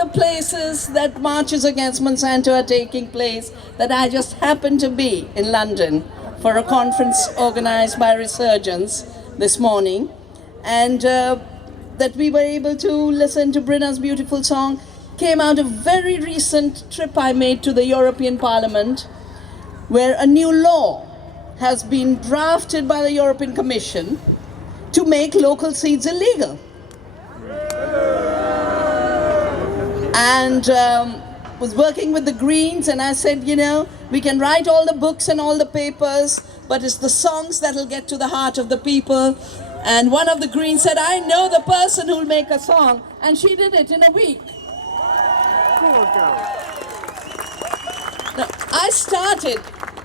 the places that marches against Monsanto are taking place, that I just happened to be in London for a conference organized by Resurgence this morning, and that we were able to listen to Brinna's beautiful song came out of a very recent trip I made to the European Parliament, where a new law has been drafted by the European Commission to make local seeds illegal. And was working with the Greens, and I said, you know, we can write all the books and all the papers, but it's the songs that'll get to the heart of the people. And one of the Greens said, I know the person who'll make a song, and she did it in a week. Poor girl. Now, I started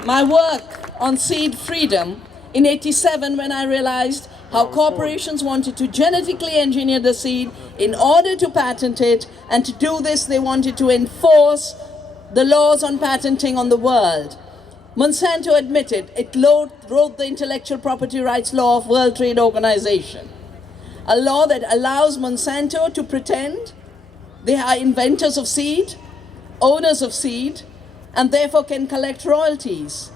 my work on seed freedom in '87 when I realized how corporations wanted to genetically engineer the seed in order to patent it, and to do this they wanted to enforce the laws on patenting on the world. Monsanto admitted it wrote the intellectual property rights law of World Trade Organization, a law that allows Monsanto to pretend they are inventors of seed, owners of seed, and therefore can collect royalties.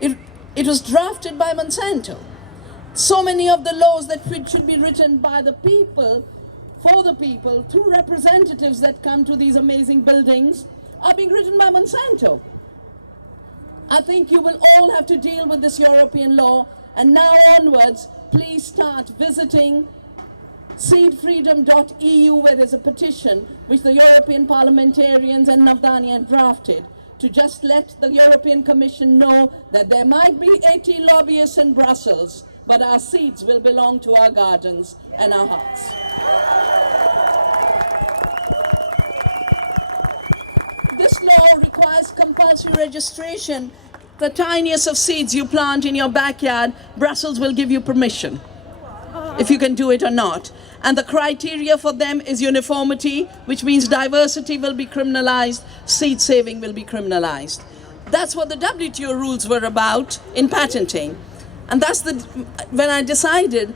It was drafted by Monsanto. So many of the laws that should be written by the people, for the people, through representatives that come to these amazing buildings, are being written by Monsanto. I think you will all have to deal with this European law, and now onwards, please start visiting seedfreedom.eu, where there's a petition which the European parliamentarians and Vandana have drafted, to just let the European Commission know that there might be 80 lobbyists in Brussels, but our seeds will belong to our gardens and our hearts. This law requires compulsory registration. The tiniest of seeds you plant in your backyard, Brussels will give you permission, if you can do it or not. And the criteria for them is uniformity, which means diversity will be criminalized, seed saving will be criminalized. That's what the WTO rules were about in patenting. And that's when I decided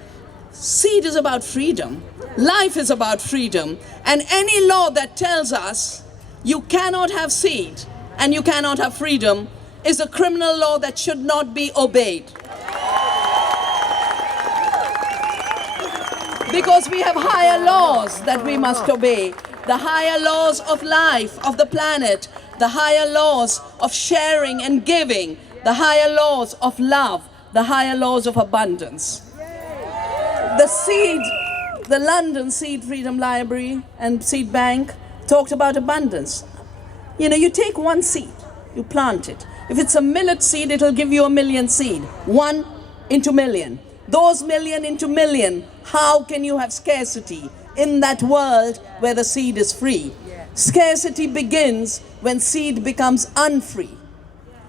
seed is about freedom, life is about freedom, and any law that tells us you cannot have seed and you cannot have freedom is a criminal law that should not be obeyed. Because we have higher laws that we must obey, the higher laws of life, of the planet, the higher laws of sharing and giving, the higher laws of love, the higher laws of abundance. The London Seed Freedom Library and Seed Bank talked about abundance. You know, you take one seed, you plant it. If it's a millet seed, it'll give you 1 million seed. 1 into million. Those million into million, how can you have scarcity in that world where the seed is free? Scarcity begins when seed becomes unfree.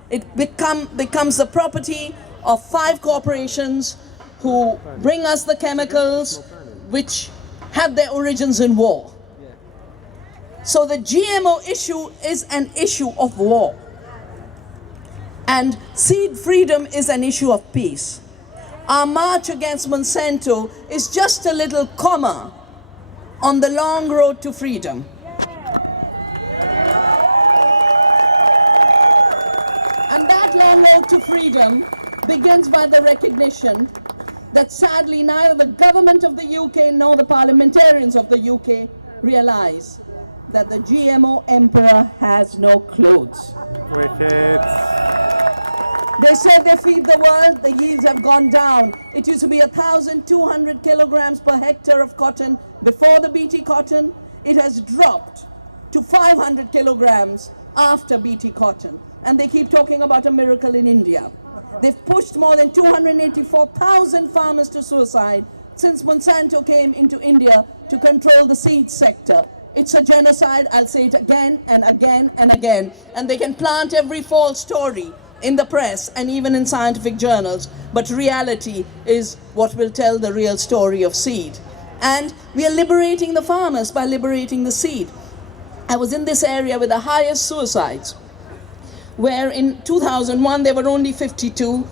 It becomes the property of 5 corporations who bring us the chemicals which have their origins in war. So the GMO issue is an issue of war. And seed freedom is an issue of peace. Our march against Monsanto is just a little comma on the long road to freedom. And that long road to freedom begins by the recognition that sadly neither the government of the UK nor the parliamentarians of the UK realize that the GMO emperor has no clothes. Wicked. They said they feed the world, the yields have gone down. It used to be 1,200 kilograms per hectare of cotton before the BT cotton. It has dropped to 500 kilograms after BT cotton. And they keep talking about a miracle in India. They've pushed more than 284,000 farmers to suicide since Monsanto came into India to control the seed sector. It's a genocide, I'll say it again and again and again. And they can plant every false story in the press and even in scientific journals, but reality is what will tell the real story of seed. And we are liberating the farmers by liberating the seed. I was in this area with the highest suicides, where in 2001 there were only 52,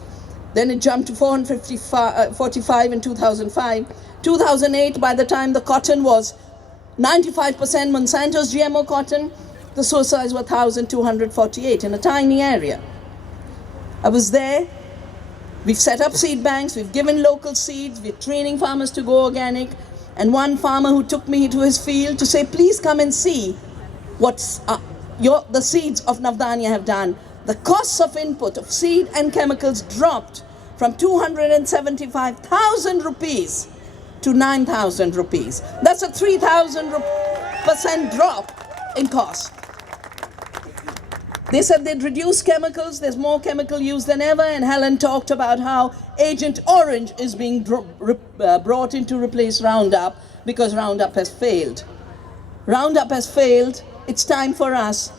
then it jumped to 445 in 2005. 2008, by the time the cotton was 95% Monsanto's GMO cotton, the suicides were 1,248 in a tiny area. I was there. We've set up seed banks, we've given local seeds, we're training farmers to go organic. And one farmer who took me to his field to say, please come and see what the seeds of Vandana have done. The costs of input of seed and chemicals dropped from 275,000 rupees to 9,000 rupees. That's a 3,000% drop in cost. They said they'd reduce chemicals, there's more chemical use than ever, and Helen talked about how Agent Orange is being brought in to replace Roundup because Roundup has failed. Roundup has failed, it's time for us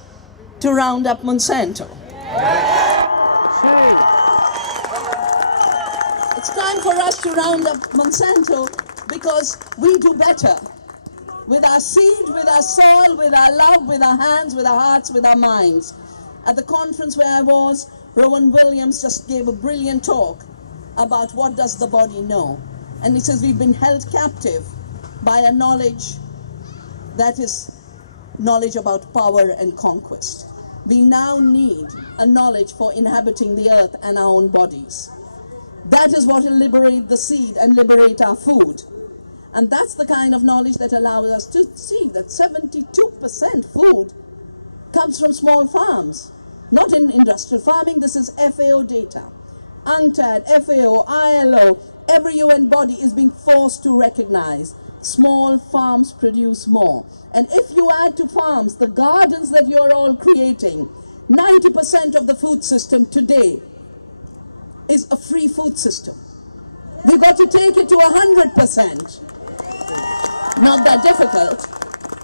to round up Monsanto. It's time for us to round up Monsanto because we do better. With our seed, with our soil, with our love, with our hands, with our hearts, with our minds. At the conference where I was, Rowan Williams just gave a brilliant talk about what does the body know. And he says we've been held captive by a knowledge that is knowledge about power and conquest. We now need a knowledge for inhabiting the earth and our own bodies. That is what will liberate the seed and liberate our food. And that's the kind of knowledge that allows us to see that 72% food comes from small farms, not in industrial farming. This is FAO data. UNCTAD, FAO, ILO, every UN body is being forced to recognize small farms produce more. And if you add to farms the gardens that you're all creating, 90% of the food system today is a free food system. We've got to take it to 100%. Not that difficult,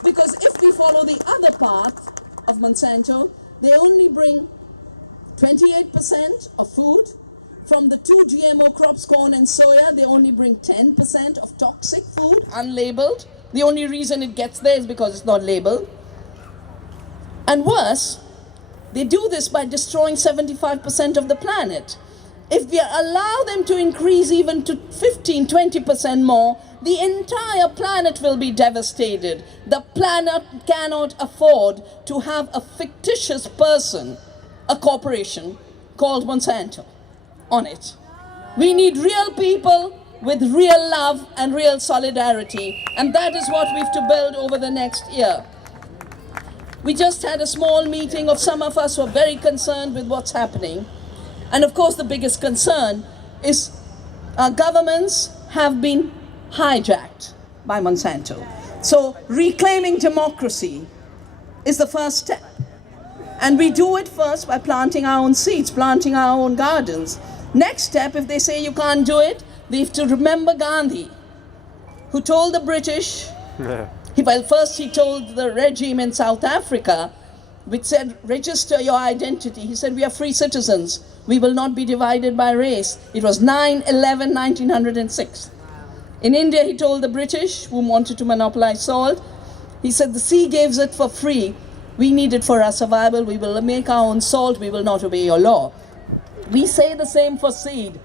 because if we follow the other path of Monsanto, they only bring 28% of food. From the 2 GMO crops, corn and soya, they only bring 10% of toxic food, unlabeled. The only reason it gets there is because it's not labeled. And worse, they do this by destroying 75% of the planet. If we allow them to increase even to 15-20% more, the entire planet will be devastated. The planet cannot afford to have a fictitious person, a corporation called Monsanto, on it. We need real people with real love and real solidarity, and that is what we have to build over the next year. We just had a small meeting of some of us who are very concerned with what's happening. And of course, the biggest concern is our governments have been hijacked by Monsanto. So reclaiming democracy is the first step. And we do it first by planting our own seeds, planting our own gardens. Next step, if they say you can't do it, we have to remember Gandhi, who told the British, well, first he told the regime in South Africa, which said, register your identity. He said, we are free citizens. We will not be divided by race. It was 9/11/1906. In India, he told the British, who wanted to monopolize salt, he said, the sea gives it for free. We need it for our survival. We will make our own salt. We will not obey your law. We say the same for seed.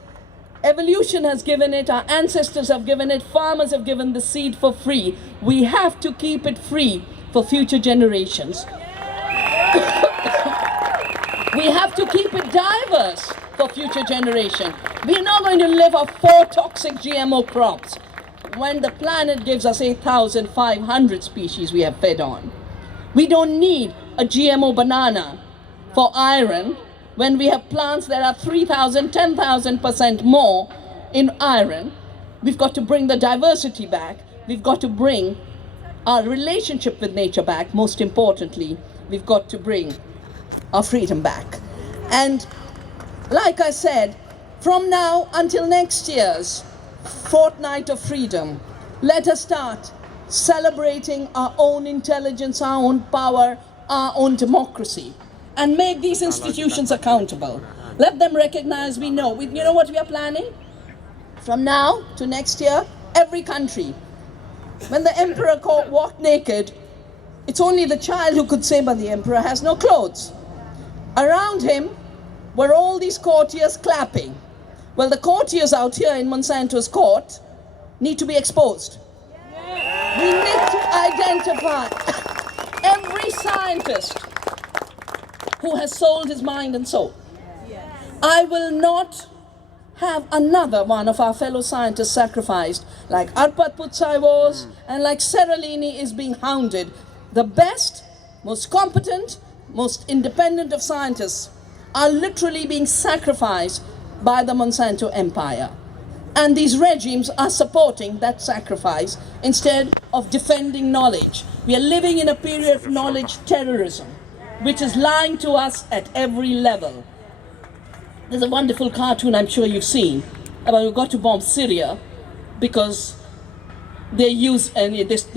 Evolution has given it, our ancestors have given it, farmers have given the seed for free. We have to keep it free for future generations. We have to keep it diverse for future generation. We are not going to live off 4 toxic GMO crops when the planet gives us 8,500 species we have fed on. We don't need a GMO banana for iron when we have plants that are 3,000, 10,000% more in iron. We've got to bring the diversity back. We've got to bring our relationship with nature back. Most importantly, we've got to bring our freedom back. And like I said, from now until next year's Fortnight of Freedom, let us start celebrating our own intelligence, our own power, our own democracy, and make these institutions accountable. Let them recognize we know. You know what we are planning? From now to next year, every country, when the emperor walked naked, it's only the child who could say, but the emperor has no clothes. Around him were all these courtiers clapping. Well, the courtiers out here in Monsanto's court need to be exposed. We need to identify every scientist who has sold his mind and soul. I will not have another one of our fellow scientists sacrificed like Arpat Putsai was and like Seralini is being hounded. The best, most competent, most independent of scientists are literally being sacrificed by the Monsanto empire. And these regimes are supporting that sacrifice instead of defending knowledge. We are living in a period of knowledge terrorism, which is lying to us at every level. There's a wonderful cartoon I'm sure you've seen about we've got to bomb Syria because they're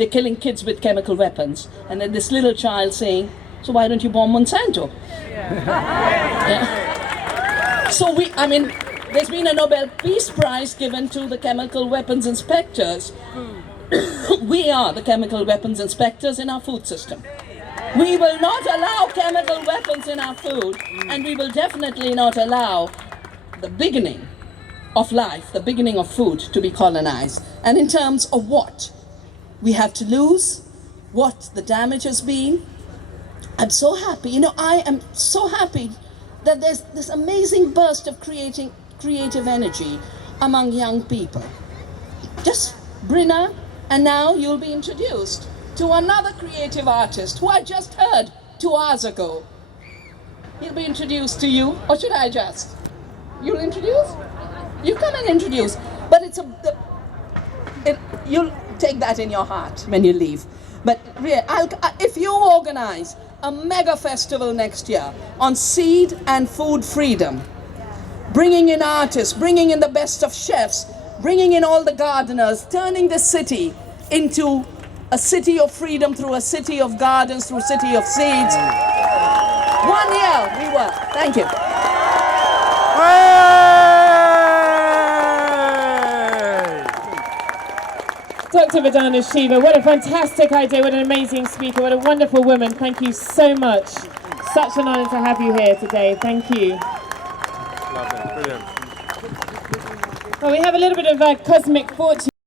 killing kids with chemical weapons. And then this little child saying, so why don't you bomb Monsanto? Yeah. So there's been a Nobel Peace Prize given to the chemical weapons inspectors. We are the chemical weapons inspectors in our food system. We will not allow chemical weapons in our food, and we will definitely not allow the beginning of life, the beginning of food, to be colonized. And in terms of what we have to lose, what the damage has been, I'm so happy. I am so happy that there's this amazing burst of creative energy among young people. Just Brina, and now you'll be introduced to another creative artist who I just heard 2 hours ago. He'll be introduced to you, or should I just? You'll introduce? You come and introduce. But you'll take that in your heart when you leave. But if you organize a mega festival next year on seed and food freedom, bringing in artists, bringing in the best of chefs, bringing in all the gardeners, turning the city into a city of freedom through a city of gardens, through a city of seeds. 1 year we were. Thank you. Dr. Vandana Shiva, what a fantastic idea, what an amazing speaker, what a wonderful woman. Thank you so much. Such an honor to have you here today. Thank you. Lovely, brilliant. Well, we have a little bit of cosmic fortune.